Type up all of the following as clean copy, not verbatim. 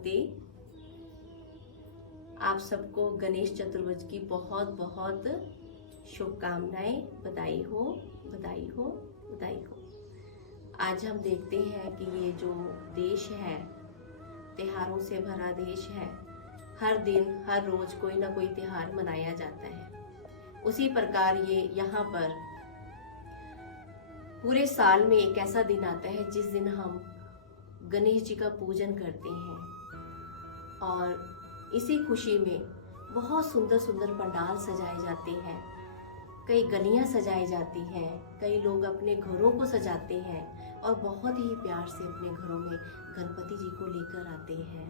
नमस्ते। आप सबको गणेश चतुर्थी की बहुत बहुत शुभकामनाएं। बधाई हो, बधाई हो, बधाई हो। आज हम देखते हैं कि ये जो देश है, त्योहारों से भरा देश है। हर दिन हर रोज कोई ना कोई त्योहार मनाया जाता है। उसी प्रकार ये यहाँ पर पूरे साल में एक ऐसा दिन आता है जिस दिन हम गणेश जी का पूजन करते हैं और इसी खुशी में बहुत सुंदर सुंदर पंडाल सजाए जाते हैं। कई गलियां सजाई जाती हैं, कई लोग अपने घरों को सजाते हैं और बहुत ही प्यार से अपने घरों में गणपति जी को लेकर आते हैं,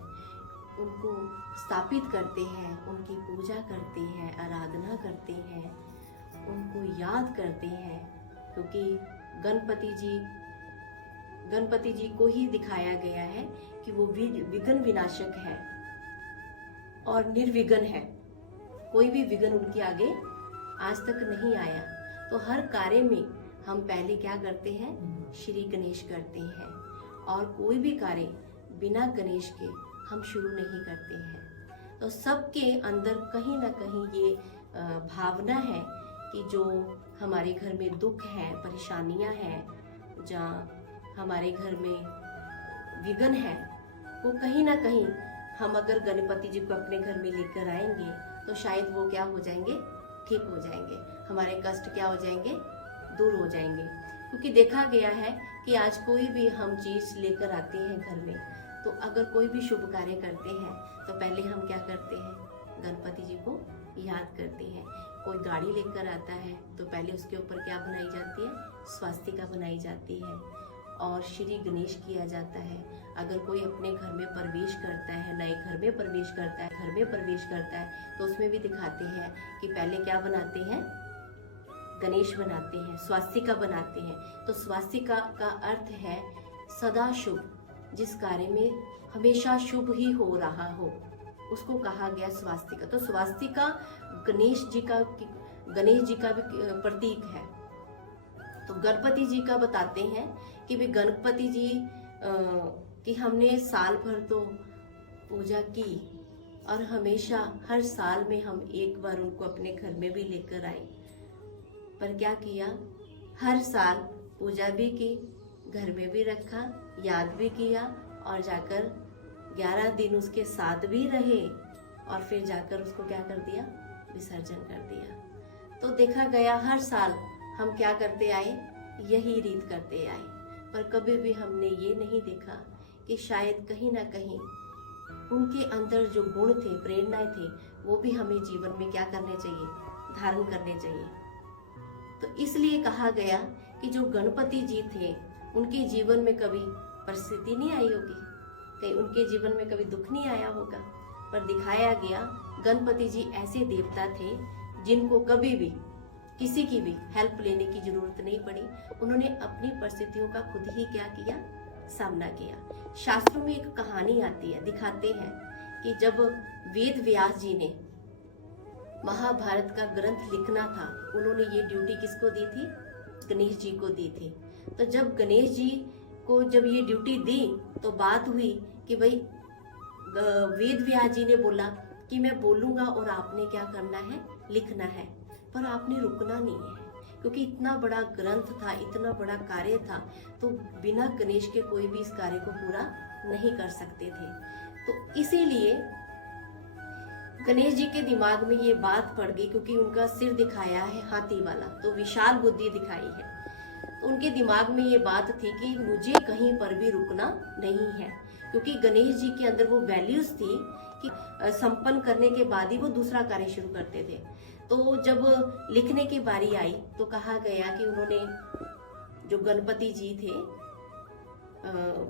उनको स्थापित करते हैं, उनकी पूजा करते हैं, आराधना करते हैं, उनको याद करते हैं, क्योंकि गणपति जी को ही दिखाया गया है कि वो विघ्न विनाशक है और निर्विघ्न है। कोई भी विघ्न उनके आगे आज तक नहीं आया। तो हर कार्य में हम पहले क्या करते हैं? श्री गणेश करते हैं और कोई भी कार्य बिना गणेश के हम शुरू नहीं करते हैं। तो सबके अंदर कहीं ना कहीं ये भावना है कि जो हमारे घर में दुख है, परेशानियां हैं, जहाँ हमारे घर में विघ्न है, वो कहीं ना कहीं हम अगर गणपति जी को अपने घर में लेकर आएंगे तो शायद वो क्या हो जाएंगे? ठीक हो जाएंगे। हमारे कष्ट क्या हो जाएंगे? दूर हो जाएंगे। क्योंकि देखा गया है कि आज कोई भी हम चीज लेकर आते हैं घर में, तो अगर कोई भी शुभ कार्य करते हैं तो पहले हम क्या करते हैं? गणपति जी को याद करते हैं। कोई गाड़ी लेकर आता है तो पहले उसके ऊपर क्या बनाई जाती है? स्वास्तिका बनाई जाती है और श्री गणेश किया जाता है। अगर कोई अपने घर में प्रवेश करता है, नए घर में प्रवेश करता है, घर में प्रवेश करता है, तो उसमें भी दिखाते हैं कि पहले क्या बनाते हैं? गणेश बनाते हैं, स्वास्तिका बनाते हैं। तो स्वास्तिका का अर्थ है सदा शुभ, जिस कार्य में हमेशा शुभ ही हो रहा हो, उसको कहा गया स्वास्तिका। तो स्वास्तिका गणेश जी का भी प्रतीक है। तो गणपति जी का बताते हैं कि वे गणपति जी कि हमने साल भर तो पूजा की और हमेशा हर साल में हम एक बार उनको अपने घर में भी लेकर आए। पर क्या किया? हर साल पूजा भी की, घर में भी रखा, याद भी किया और जाकर 11 दिन उसके साथ भी रहे और फिर जाकर उसको क्या कर दिया? विसर्जन कर दिया। तो देखा गया हर साल हम क्या करते आए? यही रीत करते आए। पर कभी भी हमने ये नहीं देखा कि शायद कहीं ना कहीं उनके अंदर जो गुण थे, प्रेरणाएं थे, वो भी हमें जीवन में क्या करने चाहिए? धारण करने चाहिए। तो इसलिए कहा गया कि जो गणपति जी थे, उनके जीवन में कभी परिस्थिति नहीं आई होगी, कहीं उनके जीवन में कभी दुख नहीं आया होगा, पर दिखाया गया गणपति जी ऐसे देवता थे जिनको कभी भी किसी की भी हेल्प लेने की जरूरत नहीं पड़ी। उन्होंने अपनी परिस्थितियों का खुद ही क्या किया? सामना किया। शास्त्रों में एक कहानी आती है, दिखाते हैं कि जब वेद व्यास जी ने महाभारत का ग्रंथ लिखना था, उन्होंने ये ड्यूटी किसको दी थी? गणेश जी को दी थी। तो जब गणेश जी को जब ये ड्यूटी दी तो बात हुई कि भाई वेद व्यास जी ने बोला कि मैं बोलूंगा और आपने क्या करना है? लिखना है। पर आपने रुकना नहीं है, क्योंकि इतना बड़ा ग्रंथ था, इतना बड़ा कार्य था, तो बिना गणेश के कोई भी इस कार्य को पूरा नहीं कर सकते थे। तो इसीलिए गणेश जी के दिमाग में ये बात पड़ गई, क्योंकि उनका सिर दिखाया है हाथी वाला, तो विशाल बुद्धि दिखाई है। तो उनके दिमाग में ये बात थी कि मुझे कहीं पर भी रुकना नहीं है, क्योंकि गणेश जी के अंदर वो वैल्यूज थी कि संपन्न करने के बाद ही वो दूसरा कार्य शुरू करते थे। तो जब लिखने की बारी आई तो कहा गया कि उन्होंने, जो गणपति जी थे,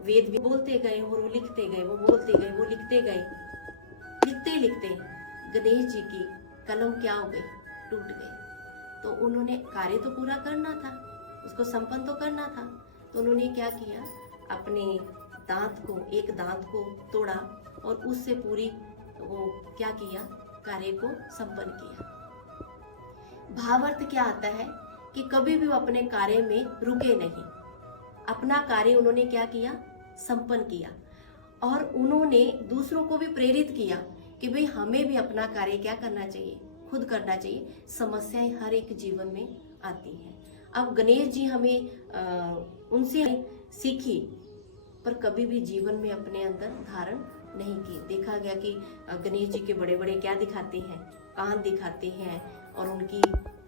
वेद भी बोलते गए और वो लिखते गए, वो बोलते गए, वो लिखते गए। लिखते लिखते गणेश जी की कलम क्या हो गई? टूट गई। तो उन्होंने कार्य तो पूरा करना था, उसको संपन्न तो करना था। तो उन्होंने क्या किया? अपने एक दांत को तोड़ा और उससे पूरी वो क्या किया? कार्य को संपन्न किया। भावार्थ क्या आता है कि कभी भी वो अपने कार्य में रुके नहीं, अपना कार्य उन्होंने क्या किया? संपन्न किया। और उन्होंने दूसरों को भी प्रेरित किया कि भाई हमें भी अपना कार्य क्या करना चाहिए, खुद करना चाहिए। समस्याएं हर एक जीवन में आती हैं। अब गणेश जी हमें उनसे सीखी, पर कभी भी जीवन में अपने अंदर धारण नहीं की। देखा गया कि गणेश जी के बड़े बड़े क्या दिखाते हैं, कान दिखाते हैं, और उनकी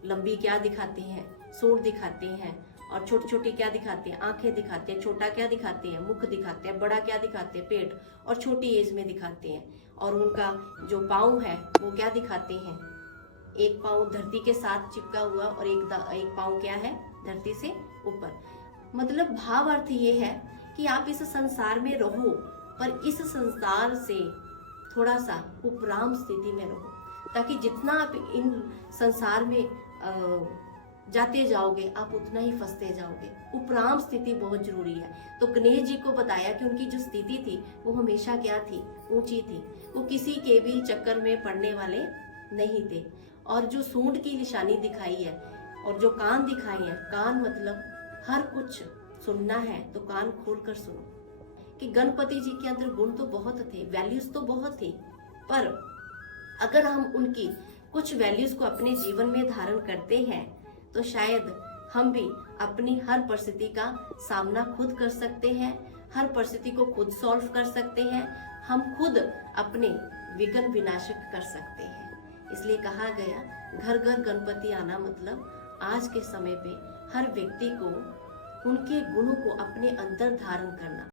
लंबी क्या दिखाते हैं, सूंड दिखाते हैं, और छोटी छोटी क्या दिखाते हैं, आंखें दिखाते हैं। छोटा क्या दिखाते हैं, मुख दिखाते हैं। बड़ा क्या दिखाते हैं, पेट, और छोटी एज में दिखाते हैं। और उनका जो पाँव है वो क्या दिखाते हैं, एक पाँव धरती के साथ चिपका हुआ और एक पाँव क्या है, धरती से ऊपर। मतलब भाव अर्थ ये है कि आप इस संसार में रहो, पर इस संसार से थोड़ा सा उपराम स्थिति में रहो, ताकि जितना आप इन संसार में जाते जाओगे आप उतना ही फंसते जाओगे। उपराम स्थिति बहुत जरूरी है। तो गणेश जी को बताया कि उनकी जो स्थिति थी वो हमेशा क्या थी, ऊंची थी। वो किसी के भी चक्कर में पड़ने वाले नहीं थे। और जो सूंड की निशानी दिखाई है और जो कान दिखाए हैं, कान मतलब हर कुछ सुनना है तो कान खोल कर सुनो। कि गणपति जी के अंदर गुण तो बहुत थे, वैल्यूज तो बहुत थी, पर अगर हम उनकी कुछ वैल्यूज को अपने जीवन में धारण करते हैं तो शायद हम भी अपनी हर परिस्थिति का सामना खुद कर सकते हैं, हर परिस्थिति को खुद सॉल्व कर सकते हैं, हम खुद अपने विघ्न विनाशक कर सकते हैं। इसलिए कहा गया घर घर गणपति आना मतलब आज के समय पे हर व्यक्ति को उनके गुणों को अपने अंदर धारण करना।